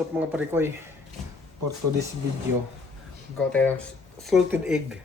What's up mga parikoy? For today's video, gawa tayo ng salted egg.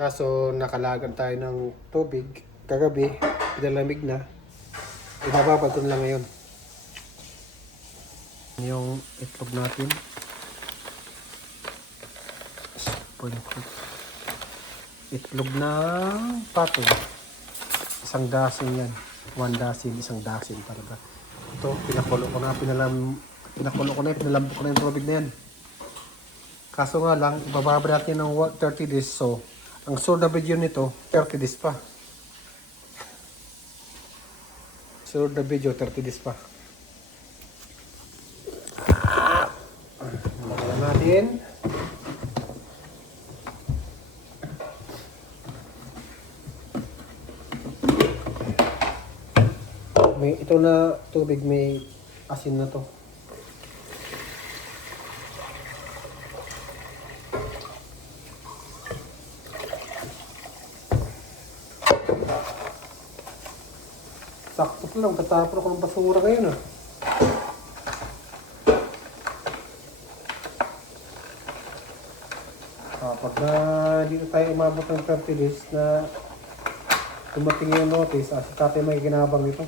Kaso nakalagan tayo ng tubig kagabi, pinalamig na. Pinababad ko na lang ngayon. Yung itlog natin. Itlog ng pato. Isang dasin yan. 1 dasin, isang dasin talaga. Ito, pinakulo ko na pinalambok ko na yung tubig na yan. Kaso nga lang, ibababa natin ng 30 days. So, ang sunod na video nito, 30 days pa. Sunod na video, 30 days pa. Lagyan natin. Ito na tubig, may asin na to. Sakto pa lang, tatapon ako ng basura ngayon Pag na dito tayo umabot ng 30 days na tumating yung notice, si tatay may ginabang nito.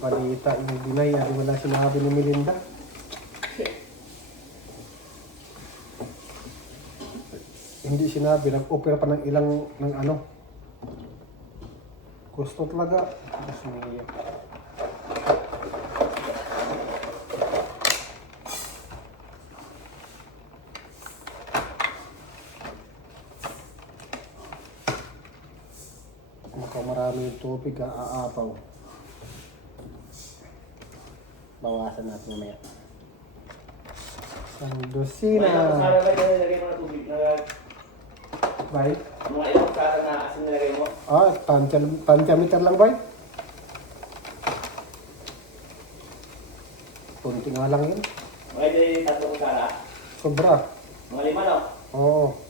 Balita yung binay, hindi wala sinabi ni Melinda. Hindi sinabi, nag-opera pa ng ilang ng ano. Gusto talaga. Gusto niya. Mukhang marami yung tubig, aapaw. Bawasan natin mamaya. Sandusina. Sana ba yung nilagay mo na tubig na Bay? mga ilang sara na asin nilagay mo? Tansya-meter lang, bay. Kunti nga lang yun. Mga hindi tatlong sara? Sobra. Mga 5 no? Oo.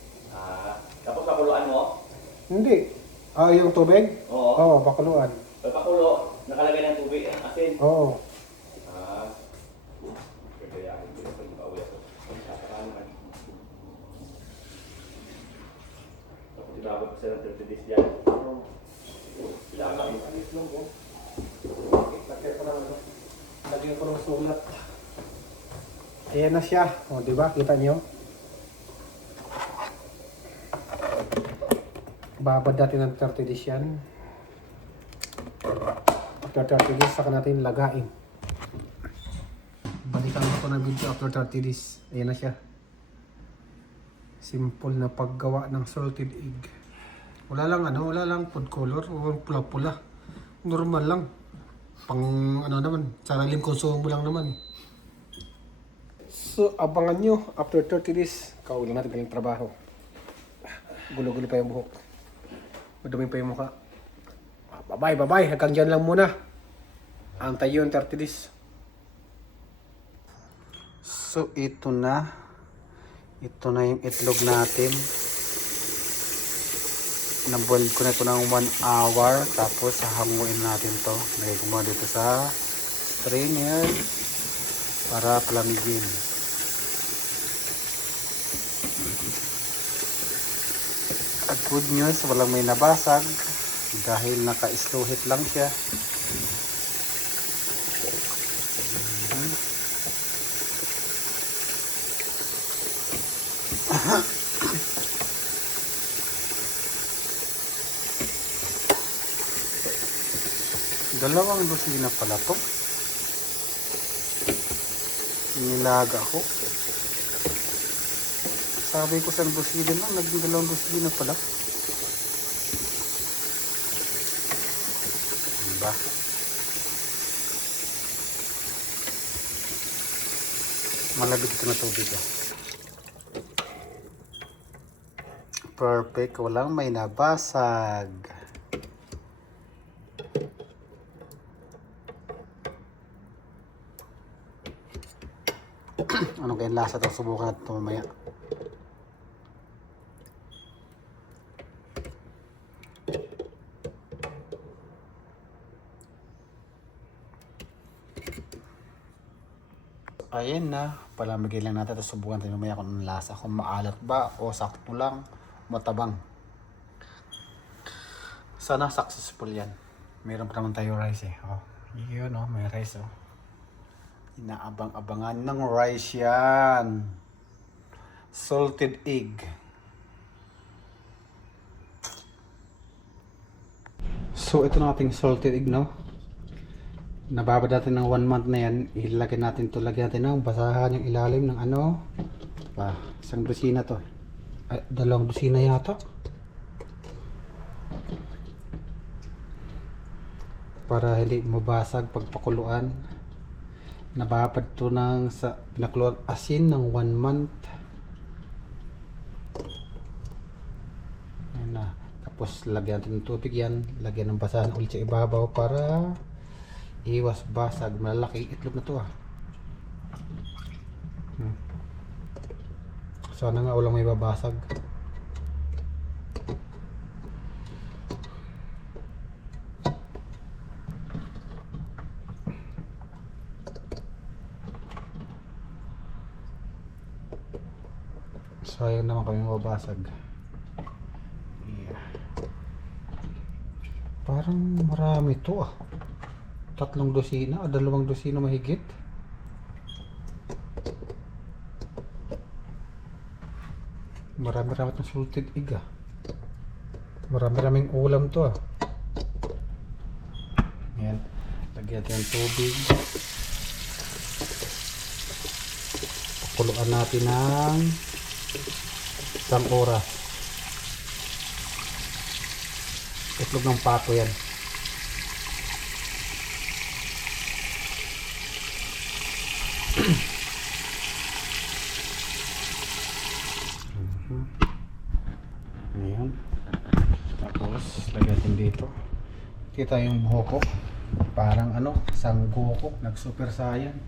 Tapos pakuluan mo? Hindi. Yung tubig? Oo. Oo, bakuluan. Pagpakulo, nakalagay ng tubig, asin. Oo. Kagayahin ko na pag pauwi ako. Sasarahan ka. Tapos ibabag ko sa 30 days dyan. Ilagay. Alis lang po. Lagyan ko ng sulat. Ayan na siya. O, diba? Kita niyo? Babad natin ng 30 days yan. After 30 days, saka natin lagain. Balikan ko na video after 30 days. Ayan na siya. Simple na paggawa ng salted egg. Wala lang food color o pula-pula. Normal lang. Pang naman, sariling konsumo lang naman. So, abangan nyo after 30 days. Kaulang natin galing trabaho. Gulo-gulo pa yung buhok. Madumi pa yung mukha. Bye-bye. Hanggang dyan lang muna. Antay yun 30 days. So, ito na. Ito na yung itlog natin. Na-boil ko na ito ng 1 hour. Tapos, hahanguin natin to. Lagay ko muna dito sa strainer para palamigin. At good news, walang may nabasag dahil naka-slow heat lang siya. Dalawang dosina pala to. Nilaga ko. Sabi ko sa dosina lang, naging dalawang dosina pala. Diba? Malabig ito na tubig. Perfect, walang may nabasag. Anong kayang lasa ito? Subukan natin ito mamaya. Ayan na. Palamigay lang natin ito. Subukan natin mamaya kung anong lasa. Kung maalat ba o sakto lang. Matabang. Sana successful yan. Meron pa naman tayo rice eh. Oh, yun oh, may rice oh. Inaabang-abangan ng rice yan. Salted egg. So ito na ating salted egg, no? Nababad natin ng 1 month na yan. Ilagay natin ito, lagyan natin ng basahan yung ilalim ng ano. Pa, isang dosina to. Ay, 2 dosina yata. Para hindi mabasag pagpakuluan. Nababad to ng sa pinakuluan asin ng 1 month. Ayan na. Tapos lagyan natin ng tubig yan. Lagyan ng basahan ulit sa ibabaw para iwas basag. Malaki itlog na to ah. Sana nga walang may babasag. Sayang naman kami mababasag. Yeah. Parang marami to ah. 3 dosina o 2 dosina mahigit. Marami-rami itong salted egg ah. Marami-raming ulam to ah. Ayan. Lagyan natin ng tubig. Pakuluan natin ng 1 oras. Itlog ng pato yan. Ayan. Tapos lagyan natin dito. Kita yung buhok ko. Parang ano, sanggoko. Nag super saiyan.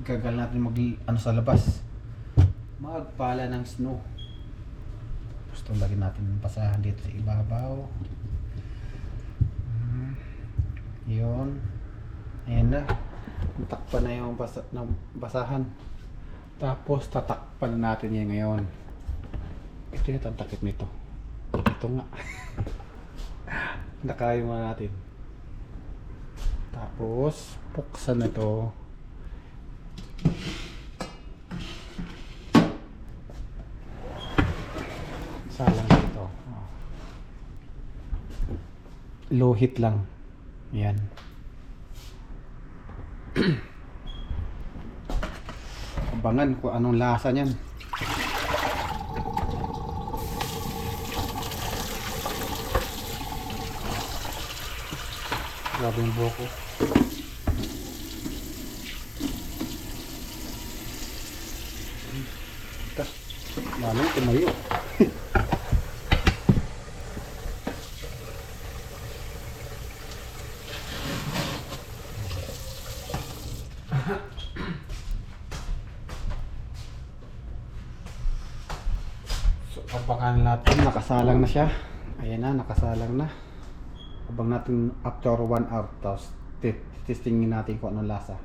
Gagal natin mag ano sa labas. Magpala ng snow. Gusto lagyan natin ng basahan dito sa ibabaw. Yun. Ayan na. Takpan na yung basahan. Tapos tatakpan natin yan ngayon. Ito yung tantakit nito. Ito nga. Nakain mo natin. Tapos buksan na ito. Salang dito. Low heat lang. Yan. Abangan kung anong lasa niyan. Grabe yung buhok ko. Lalong tumayo. So, abangan natin, nakasalang na siya. Ayan na, nakasalang na. Abang natin after 1 hour, tapos testingin natin kung anong lasa.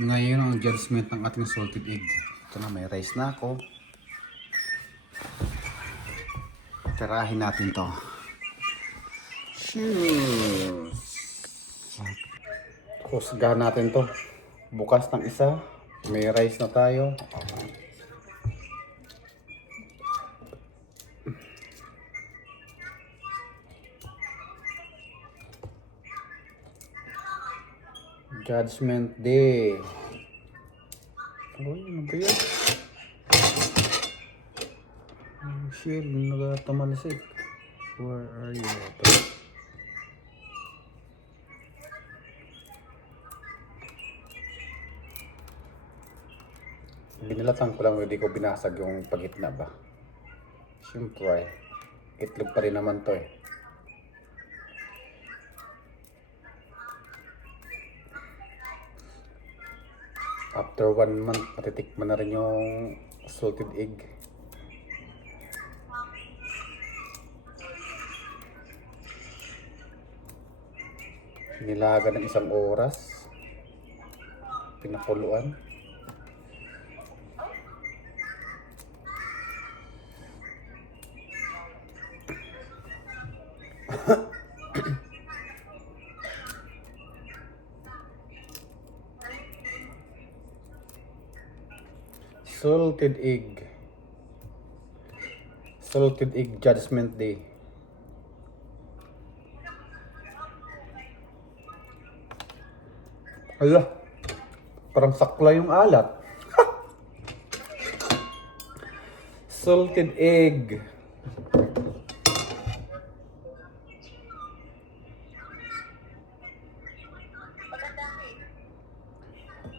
Ngayon ang judgment ng ating salted egg. Ito na, may rice na ako. Tirahin natin to. Cheers! Husgahan natin to. Bukas ng isa. May rice na tayo. Judgment Day. Uy, ano ba yan? Shield, nagatamalsik. Where are you? Binalatan ko lang, hindi ko binasag yung pagitna ba. Siyempre, itlog pa rin naman to eh. After 1 month, patitikman na rin yung salted egg. Nilaga ng 1 oras. Pinakuluan. Salted egg. Salted egg Judgment Day. Hala, parang sakla yung alat. Salted egg.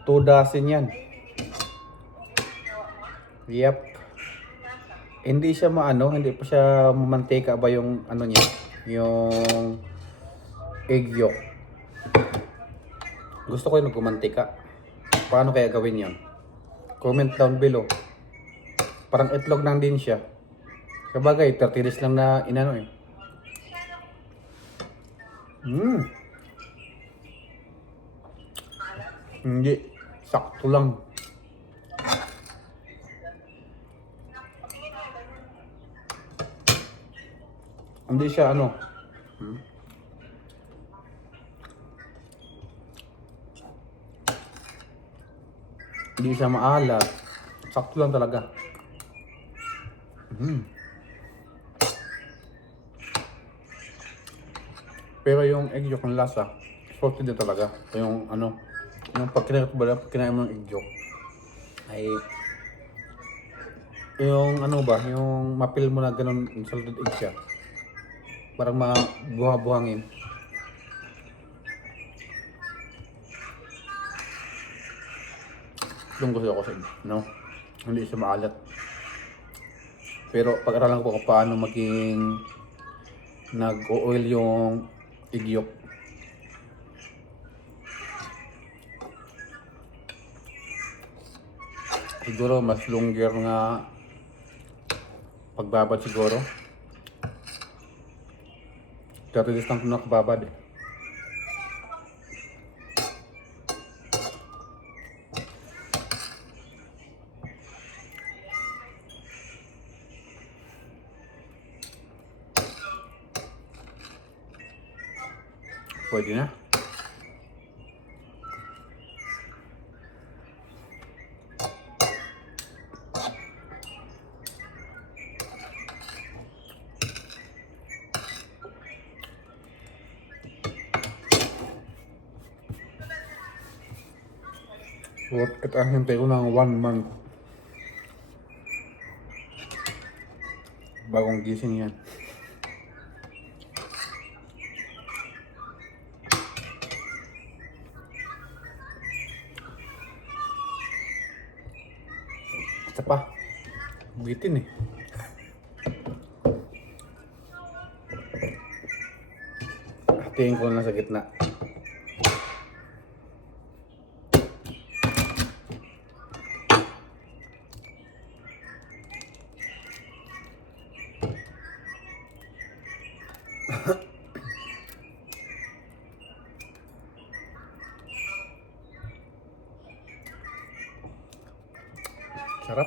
Two dozen yan. Yep. Hindi siya maano, hindi pa siya mamantika ba yung ano niya, yung egg yolk. Gusto ko yung nagkumantika. Paano kaya gawin yon? Comment down below. Parang itlog lang din siya. Sabagay, 30 days lang na inano eh. Hindi. Sakto lang. Hindi siya ano. Hindi siya maalat. Sakto lang talaga. Pero yung egg yolk ng lasa, salty din talaga. Yung ano, yung pag kinain mo ng egg yolk, ay yung ano ba, yung mapil mo na ganun, salted egg siya. Parang mabuhangin. Yung gusto ko sa inyo, no? Hindi siya maalat. Pero pag-aralan ko kung paano maging nag-oil yung egg yolk. Siguro mas longer nga pagbabad siguro. 30 days lang ito nakababad eh. Pwede na. Worth it ang hintay ko ng 1 month. Bagong gising yan. Isa pa. Bitin eh. Hatiin ko na sa gitna. Sarap.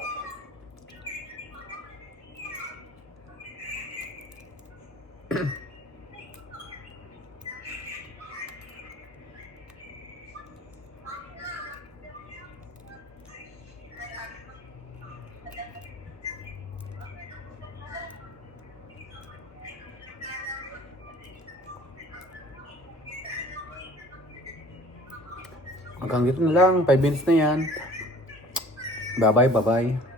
Hanggang dito na lang, 5 minutes na yan. Bye bye, bye bye.